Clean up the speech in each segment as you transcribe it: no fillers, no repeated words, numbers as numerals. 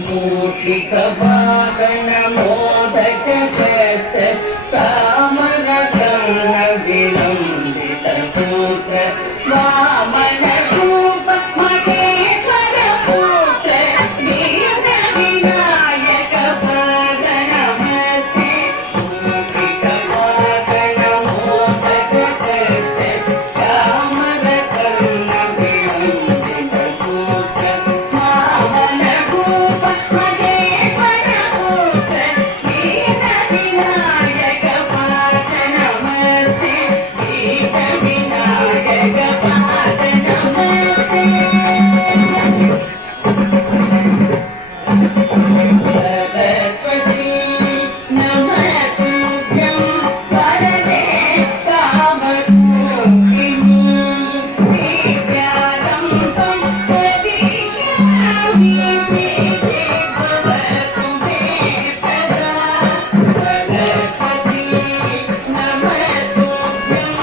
मूषिक वाहन मोदक कृत सामन कर्ण विलंबित पुत्र वामन रूप महेश्वर पुत्र दीन विनायक पद नमस्ते मूषिक वाहन मोदक कृत सामन कर्ण विलंबित पुत्र वामन रूप महेश्वर पुत्र दीन विनायक पद नमस्ते दीन विनायक पद नमस्ते सरस्वती नमस्तुभ्यं वरदे कामरूपिणी विद्यारम्भं करिष्यामि भवतु मे सदा सरस्वती नमस्तुभ्यं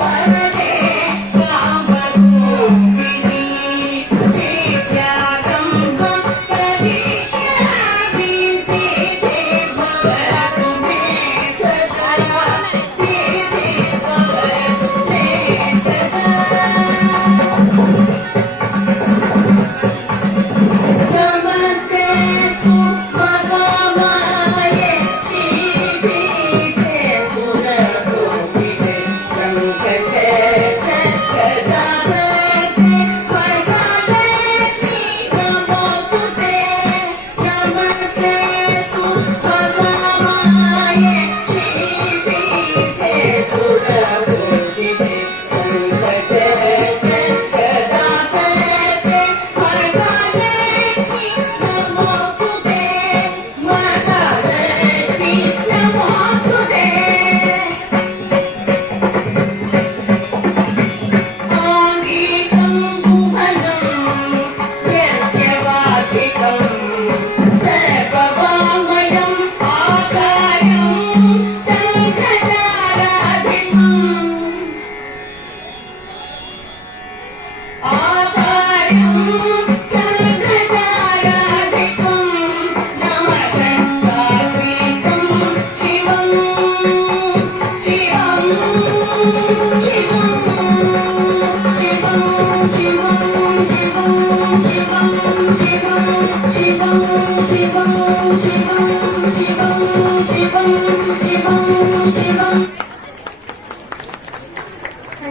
वरदे कामरूपिणी विद्यारम्भं करिष्यामि भवतु मे सदा भवतु मे सदा नमस्ते तु भगवाये श्रीपीठे सुरभूमिषे संकटे सदावते वरदलक्ष्मी नमोस्तुते नमस्ते तु भगवाये श्रीपीठे सुरभूमिषे संकटे सदावते वरदलक्ष्मी नमोस्तुते वरदलक्ष्मी नमोस्तुते आङ्गीकं कुहनं यज्ञवाचिकं सर्ववाङ्मयम् आकारं चन्द्रताराधिकम् नमः शङ्कातीतं शिवं शिवं शिवं शिवं शिवं शिवं शिवं शिवं शिवं शिवं शिवं शिवं शिवं